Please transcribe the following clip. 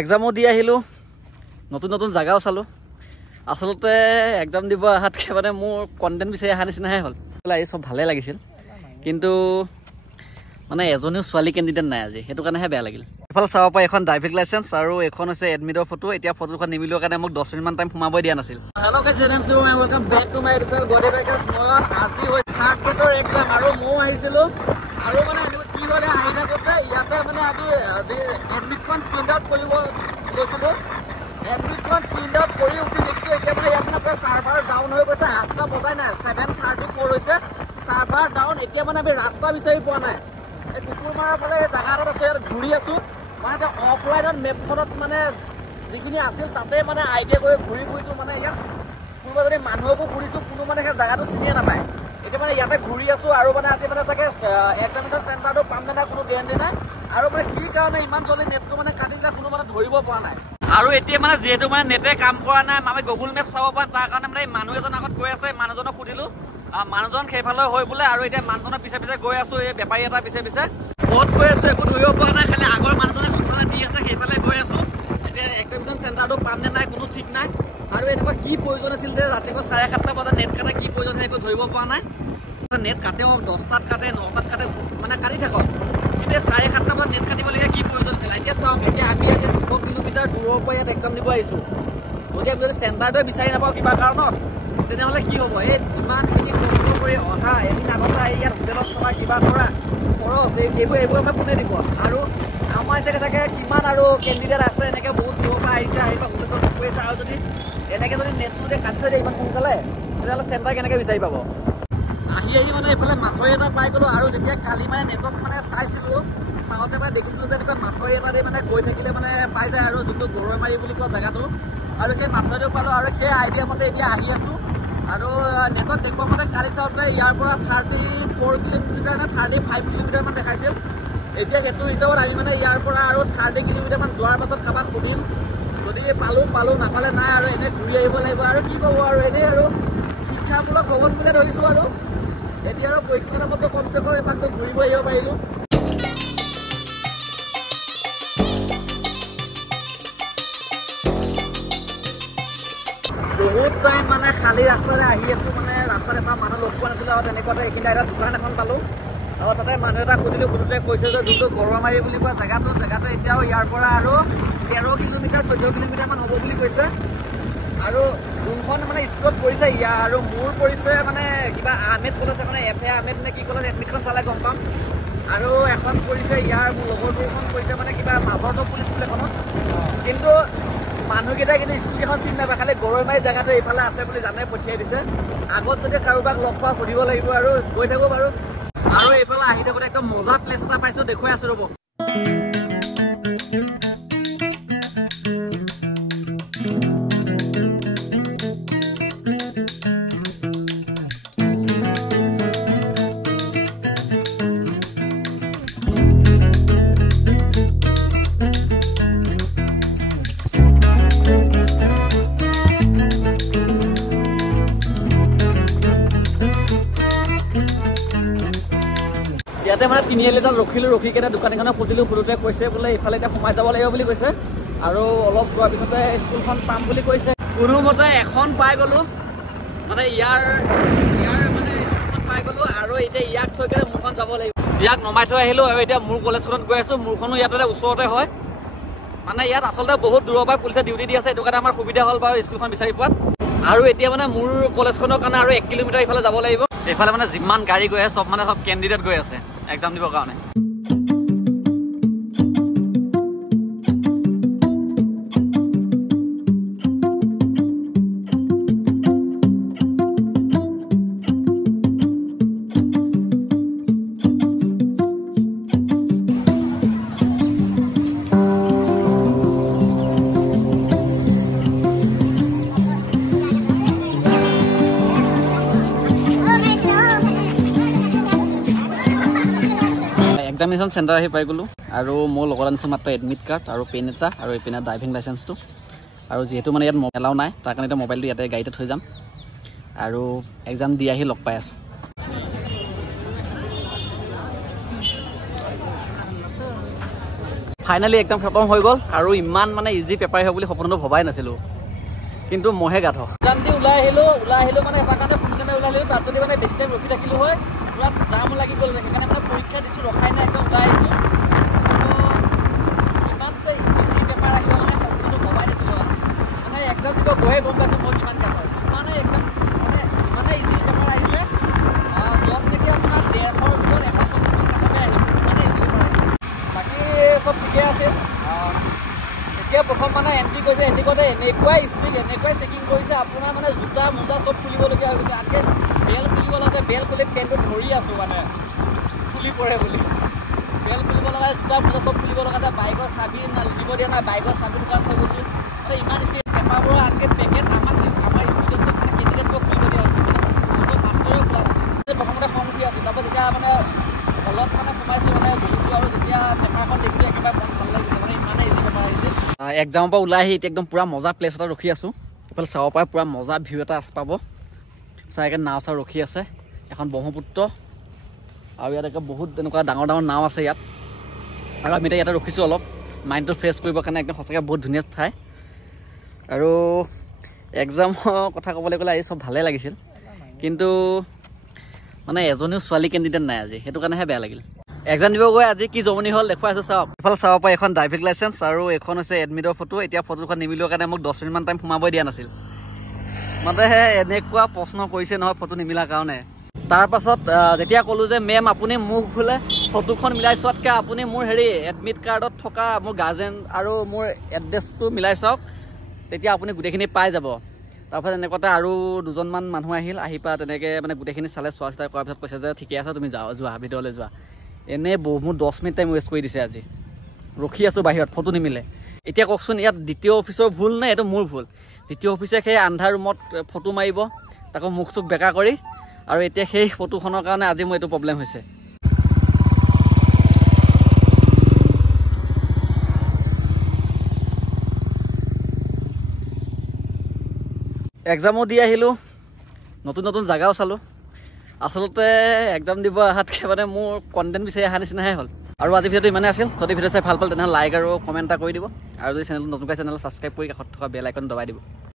এক্সামও দি আহিলোঁ, নতুন নতুন জাগাও চালোঁ। আচলতে এক্সাম দিব অহাতকৈ মানে মোৰ কণ্টেণ্ট বিচাৰি অহা নিচিনাহে হ'ল। এই চব ভালেই লাগিছিল, কিন্তু মানে এজনীও ছোৱালী কেণ্ডিডেট নাই আজি, সেইটো কাৰণেহে বেয়া লাগিল। এইফালে চাব পাৰি এখন ড্ৰাইভিং লাইচেঞ্চ আৰু এখন হৈছে এডমিটৰ ফটো। এতিয়া ফটোখন নিমিলোৱাৰ কাৰণে মোক 10 মিনিটমান টাইম সোমাবই দিয়া নাছিল। Hello' guys, welcome back to my YouTube channel গডে বাইকাৰ্ছ। আজি হৈ থাৰ্ড গ্ৰেডৰ এক্সাম আৰু ময়ো আহিছিলোঁ। আৰু মানে কি হ'লে আহি থাকোঁতে ইয়াতে মানে আমি এডমিটখন প্ৰিণ্ট আউট কৰিব গৈছিলোঁ। এডমিটখন প্ৰিণ্ট আউট কৰি উঠি দেখিছোঁ এতিয়া মানে ইয়াত মানে প্ৰায় চাৰ্ভাৰ ডাউন হৈ গৈছে। 8টা বজাই নাই, 7:34 হৈছে, চাৰ্ভাৰ ডাউন। এতিয়া মানে আমি ৰাস্তা বিচাৰি পোৱা নাই। এই কুকুৰমাৰাৰ ফালে এই জেগা এটাত আছে, ইয়াত ঘূৰি আছোঁ। মানে এতিয়া অফলাইনত মেপখনত মানে যিখিনি আছিল তাতে মানে আইডিয়া কৰি ঘূৰি ফুৰিছোঁ। মানে ইয়াত কোনোবা যদি মানুহকো ঘূৰিছোঁ, কোনো মানে সেই জেগাটো চিনিয়ে নাপায়। এতিয়া মানে ইয়াতে ঘূৰি আছোঁ আৰু মানে আজি মানে চাগে এক্সামিনেশ্যন চেণ্টাৰটো পাম নে নাই কোনো গেৰেণ্টি নাই। আৰু মানে কি কাৰণে ইমান জলদি নেটটো মানে কাটি দিলে কোনো মানে ধৰিব পৰা নাই। আৰু এতিয়া মানে যিহেতু মানে নেটে কাম কৰা নাই, আমি গুগল মেপ চাব পাৰোঁ। তাৰ কাৰণে মানে মানুহ এজন আগত গৈ আছে, মানুহজনক সুধিলোঁ। মানুহজন সেইফালে হৈ বোলে, আৰু এতিয়া মানুহজনৰ পিছে পিছে গৈ আছোঁ। এই বেপাৰী এটা পিছে পিছে ক'ত গৈ আছোঁ একো ধৰিব পৰা নাই। খালি আগৰ মানুহজনে যোনফালে দি আছে সেইফালে গৈ আছোঁ। এতিয়া এক্সামিনেশ্যন চেণ্টাৰটো পাম নে নাই কোনো ঠিক নাই। আৰু এনেকুৱা কি প্ৰয়োজন আছিল যে ৰাতিপুৱা 7:30 বজাত নেট কাটা কি প্ৰয়োজন হয় একো ধৰিব পৰা নাই। নেট কাটেও 10টাত কাটে, 9টাত কাটে, মানে কাটি থাকক। কিন্তু 7:30 বজাত নেট কাটিবলগীয়া কি প্ৰয়োজন আছিল। এতিয়া চাওক, এতিয়া আমি আজি 200 কিলোমিটাৰ দূৰৰ পৰা ইয়াত এক্সাম দিব আহিছোঁ। যদি আমি যদি চেণ্টাৰটোৱে বিচাৰি নাপাওঁ কিবা কাৰণত, তেনেহ'লে কি হ'ব? এই ইমানখিনি কষ্ট কৰি অহা, এদিন আগতে আহি ইয়াত হোটেলত থকা কিবা কৰা খৰচ, এইবোৰ আমাৰ কোনে দিব? আৰু আমাৰ চাগে চাগে কিমান আৰু কেণ্ডিডেট আছে এনেকৈ বহুত দূৰৰ পৰা আহিছে, আহি হোটেলত কৰি আছে। আৰু যদি এনেকৈ যদি নেটটো কাটি থৈ দিয়ে ইমান সোনকালে, তেতিয়াহ'লে চেণ্টাৰ কেনেকৈ বিচাৰি পাব? আহি মানে এইফালে মাথৰি এটা পাই গ'লোঁ। আৰু যেতিয়া কালি মানে নেটত মানে চাইছিলোঁ, চাওঁতে মানে দেখিছিলোঁ যে এনেকুৱা মাথৰি এটা দি মানে গৈ থাকিলে মানে পাই যায় আৰু যোনটো গৰৈমাৰী বুলি কোৱা জেগাটো। আৰু সেই মাথৰিটো পালোঁ আৰু সেই আইডিয়া মতে এতিয়া আহি আছোঁ। আৰু নেটত দেখুৱা মতে কালি চাওঁতে ইয়াৰ পৰা 34 কিলোমিটাৰ নে 35 কিলোমিটাৰমান দেখাইছিল। এতিয়া সেইটো হিচাপত আমি মানে ইয়াৰ পৰা আৰু 30 কিলোমিটাৰমান যোৱাৰ পাছত কাৰোবাক সুধিম। যদি পালোঁ, নাপালে নাই আৰু এনেই ঘূৰি আহিব লাগিব। আৰু কি ক'ব আৰু, এনেই আৰু শিক্ষামূলক ভ্ৰমণ বুলিয়ে ধৰিছোঁ। আৰু এতিয়া আৰু পৰীক্ষা নামতো কমচে কম এপাকটো ঘূৰিব আহিব পাৰিলোঁ। বহুত টাইম মানে খালী ৰাস্তাৰে আহি আছোঁ। মানে ৰাস্তাত এটা মানুহ লগ পোৱা নাছিলোঁ। আৰু তেনেকুৱাতে এইখিনি এটা দোকান এখন পালোঁ। আৰু তাতে মানুহ এটা সুধিলোঁ, সুধোতে কৈছে যে যোনটো গৰৈমাৰী বুলি কোৱা জেগাটো এতিয়াও ইয়াৰ পৰা আৰু 13 কিলোমিটাৰ 14 কিলোমিটাৰমান হ'ব বুলি কৈছে। আৰু যোনখন মানে স্কুলত পৰিছে ইয়াৰ, আৰু মোৰ পৰিছে মানে কিবা আহমেদ কলেজ, মানে FA আহমেদ নে কি কলেজ, এডমিটখন চালে গম পাম। আৰু এখন পৰিছে ইয়াৰ, মোৰ লগৰটোখন পৰিছে মানে কিবা মাজৰটো পুলিচ স্কুল এখনত। কিন্তু মানুহকেইটাই কিন্তু স্কুলকেইখন চিনি নাপায়, খালি গৰৈমাৰী জেগাটো এইফালে আছে বুলি জানে, পঠিয়াই দিছে। আগত যদি কাৰোবাক লগ পোৱা সুধিব লাগিব আৰু গৈ থাকোঁ বাৰু। আৰু এইফালে আহি থাকোঁতে একদম মজা প্লেচ এটা পাইছোঁ, দেখুৱাই আছোঁ ৰ'ব। ইয়াতে মানে 3 লিটাৰ ৰখিলোঁ, ৰখি কেনে দোকান এখনত সুধোতে কৈছে বোলে ইফালে এতিয়া সোমাই যাব লাগিব বুলি কৈছে। আৰু অলপ যোৱাৰ পিছতে স্কুলখন পাম বুলি কৈছে। কোনোমতে এখন পাই গ'লোঁ, মানে ইয়াৰ মানে স্কুলখন পাই গ'লোঁ। আৰু এতিয়া ইয়াক থৈ কেনে মোৰখন যাব লাগিব। ইয়াক নমাই থৈ আহিলোঁ আৰু এতিয়া মোৰ কলেজখনত গৈ আছোঁ। মোৰখনো ইয়াতে ওচৰতে হয়। মানে ইয়াত আচলতে বহুত দূৰৰ পৰা পুলিচে ডিউটি দি আছে, সেইটো কাৰণে আমাৰ সুবিধা হ'ল বাৰু স্কুলখন বিচাৰি পোৱাত। আৰু এতিয়া মানে মোৰ কলেজখনৰ কাৰণে আৰু 1 কিলোমিটাৰ ইফালে যাব লাগিব। এইফালে মানে যিমান গাড়ী গৈ আছে চব মানে সব কেণ্ডিডেট গৈ আছে এক্সাম দিবৰ কাৰণে। এক্সামিনেশ্যন চেণ্টাৰ আহি পাই গ'লোঁ। আৰু মোৰ লগত আনিছোঁ মাত্ৰ এডমিট কাৰ্ড আৰু পেন এটা, আৰু এইপিনে ড্ৰাইভিং লাইচেঞ্চটো। আৰু যিহেতু মানে ইয়াত এলাও নাই, তাৰ কাৰণে এতিয়া মোবাইলটো ইয়াতে গাড়ীতে থৈ যাম। আৰু এক্সাম দি আহি লগ পাই আছোঁ। ফাইনেলি এক্সাম খতম হৈ গ'ল আৰু ইমান মানে ইজি পেপাৰ হ'ব বুলি সপোনতো ভবাই নাছিলোঁ, কিন্তু মহে গাধ। এক্সাম দি ওলাই আহিলোঁ মানে এটা কাৰণে সোনকালে ওলাই আহিলোঁ, তাত যদি মানে বেছি টাইম ৰখি থাকিলোঁ হয় পুৰা জাম লাগি গ'ল, সেইকাৰণে মানে পৰীক্ষা দিছোঁ, ৰখাই নাই, একদম ওলাই আহিছোঁ। ইমান ইজি পেপাৰ আহিব মানে সপোনতো ভবাই নাছিলোঁ। মানে এক্সাম দিব গৈয়ে গম পাইছোঁ মই কিমান গাধ। ইমানে এক্সাম মানে ইমানে ইজি পেপাৰ আহিছে, য'ত নেকি আপোনাৰ 150ৰ ভিতৰত 140 কাটতে আহিব, ইমানে ইজি পেপাৰ আহিছে। বাকী চব ঠিকে আছে। এতিয়া প্ৰথম মানে এণ্ট্ৰি কৰিছে, এণ্ট্ৰি কৰোঁতে এনেকুৱাই ষ্ট্ৰিক, এনেকুৱাই চেকিং কৰিছে, আপোনাৰ মানে জোতা মোজা চব খুলিবলগীয়া হৈ গৈছে। আনকি বেল খুলিব লাগে, বেল খুলি পেণ্টটো ধৰি আছোঁ মানে খুলি পৰে বুলি। বেল খুলিব লগা, জোতা মোজা চব খুলিব লগা, বাইকৰ চাবি নিব দিয়া নাই, বাইকৰ চাবি দোকান থৈ গৈছোঁ। ইমান ষ্ট্ৰিক পেপাৰবোৰৰ আনকি পেকেট আমাৰ ষ্টুডেণ্টক মানে কেণ্ডিডেটবোৰক খুলিব দিয়া হৈছে, মানে মাষ্টৰে খোলা নাছিল। প্ৰথমতে খং উঠি আছোঁ, তাৰপৰা যেতিয়া মানে হলত মানে সোমাইছোঁ, মানে বহিছোঁ আৰু যেতিয়া পেপাৰখন দেখিছোঁ একেবাৰে মন ভাল লাগিছে, মানে ইমানেই ইজি পেপাৰ আহিছে। এক্সামৰ পৰা ওলাই আহি এতিয়া একদম পূৰা মজা প্লেচ এটা ৰখি আছোঁ। এইফালে চাব পাৰে পূৰা মজা ভিউ এটা পাব। চাই নাও চাও ৰখি আছে, এখন ব্ৰহ্মপুত্ৰ, আৰু ইয়াত একে বহুত তেনেকুৱা ডাঙৰ ডাঙৰ নাও আছে ইয়াত। আৰু আমি এতিয়া ইয়াতে ৰখিছোঁ অলপ মাইণ্ডটো ফ্ৰেছ কৰিবৰ কাৰণে, একদম সঁচাকৈ বহুত ধুনীয়া ঠাই। আৰু এক্সামৰ কথা ক'বলৈ গ'লে আজি চব ভালেই লাগিছিল, কিন্তু মানে এজনীও ছোৱালী কেণ্ডিডেট নাই আজি, সেইটো কাৰণেহে বেয়া লাগিল। এক্সাম দিব গৈ আজি কি জমনি হ'ল দেখুৱাই আছোঁ চাওক। এইফালে চাব পাৰে এখন ড্ৰাইভিং লাইচেঞ্চ আৰু এখন হৈছে এডমিটৰ ফটো। এতিয়া ফটোখন নিমিলোৱাৰ কাৰণে মোক 10 মিনিটমান টাইম সোমাবই দিয়া নাছিল। মানে এনেকুৱা প্ৰশ্ন কৰিছে নহয় ফটো নিমিলাৰ কাৰণে। তাৰপাছত যেতিয়া ক'লোঁ যে মেম আপুনি মোক বোলে ফটোখন মিলাই চোৱাতকৈ আপুনি মোৰ এডমিট কাৰ্ডত থকা মোৰ গাৰ্জেন আৰু মোৰ এড্ৰেছটো মিলাই চাওক, তেতিয়া আপুনি গোটেইখিনি পাই যাব। তাৰপিছত এনেকুৱাতে আৰু দুজনমান মানুহ আহি পাই তেনেকৈ মানে গোটেইখিনি চালে, চোৱা চিতা কৰাৰ পিছত কৈছে যে ঠিকে আছে তুমি যোৱা ভিতৰলৈ যোৱা। এনেই মোৰ 10 মিনিট টাইম ৱেষ্ট কৰি দিছে আজি, ৰখি আছোঁ বাহিৰত, ফটো নিমিলে। এতিয়া কওকচোন ইয়াত দ্বিতীয় অফিচৰ ভুল নে এইটো মোৰ ভুল? দ্বিতীয় অফিচে সেই আন্ধাৰ ৰুমত ফটো মাৰিব, তাকো মুখ চুখ বেকা কৰি, আৰু এতিয়া সেই ফটোখনৰ কাৰণে আজি মোৰ এইটো প্ৰব্লেম হৈছে। এক্সামো দি আহিলোঁ, নতুন নতুন জেগাও চালোঁ। আচলতে এক্সাম দিব অহাতকৈ মানে মোৰ কণ্টেণ্ট বিচাৰি অহা নিচিনাহে হ'ল। আৰু আজি ভিডিঅ'টো ইমানেই আছিল। যদি ভিডিঅ' চাই ভাল পালে তেনেহ'লে লাইক আৰু কমেণ্ট এটা কৰি দিব, আৰু যদি চেনেলটো নতুনকৈ চেনেল ছাবস্ক্ৰাইব কৰি কাষত থকা বেল আইকন দবাই দিব।